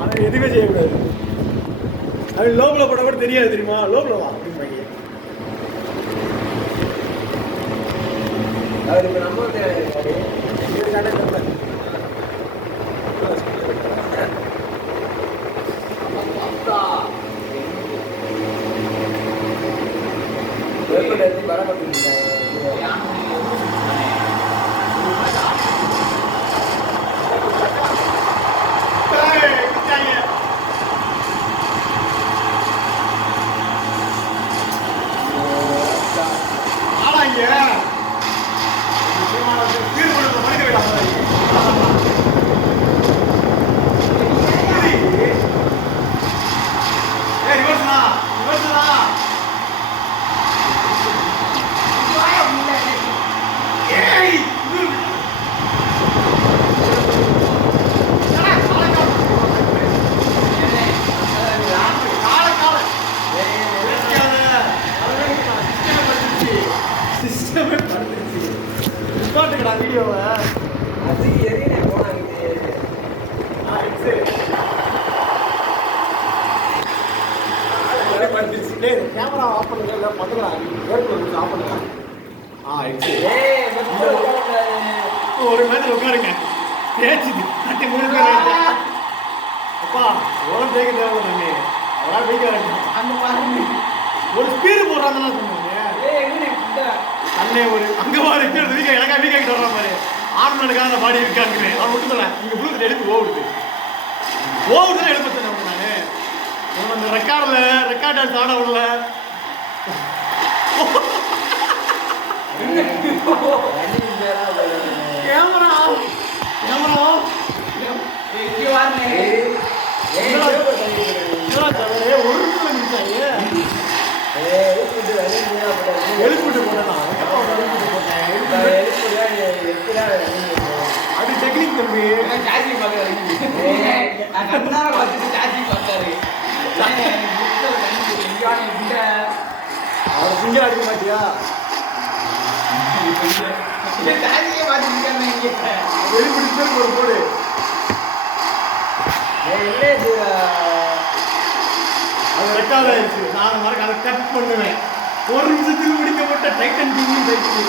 ஆனால் எதுவுமே செய்யக்கூடாது. அது லோபில் போட கூட தெரியாது தெரியுமா? லோபில் வா அப்படின்னு அவர் இப்போ நம்ம வர வீடியோவை அது எரியினே போனாங்க. கேமரா ஆஃப் பண்ணுங்க, பண்ணுங்களா? ஆஃப் பண்ணுங்க. ஒரு மாதிரி உட்காருங்க. பேச்சுது தட்டி மூணு பேர். அப்பா எவ்வளோ தேக்க தேவை நானே அவ்வளோ வீக்காக அந்த மாதிரி ஒரு ஸ்பீடு போடுறாங்கன்னா சொன்னாங்க. அண்ணே ஒரு அங்கே வாரு வீக்கா எனக்கா வீக்காக்கிட்டு வர்ற மாதிரி ஆண்மனுக்காக அந்த பாடி இருக்காங்க. அவன் மட்டும் சொல்ல இங்கே ப்ளூத் எடுத்து ஓடுது தான் எழுப்ப நான் அந்த ரெக்கார்ட் டான்ஸ் ஆட விடல. கேமரா எழுப்பிட்டு போட்டேன். அது டெக்னிக் தம்பி. அவர் சிங்க அடிக்க மாட்டியா? எழுப்பிட்டு ஒரு போடு. அது ரெக்கார்ட் ஆயிடுச்சு. நான் மறக்க அதை கட் பண்ணுவேன். ஒரு நிமிஷத்தில் முடிக்கப்பட்ட டைட்டன் டிவி பைக்கு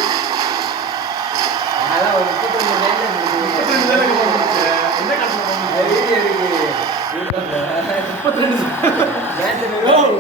அதான் ஒரு 32 என்ன காட்டுறாங்க? 32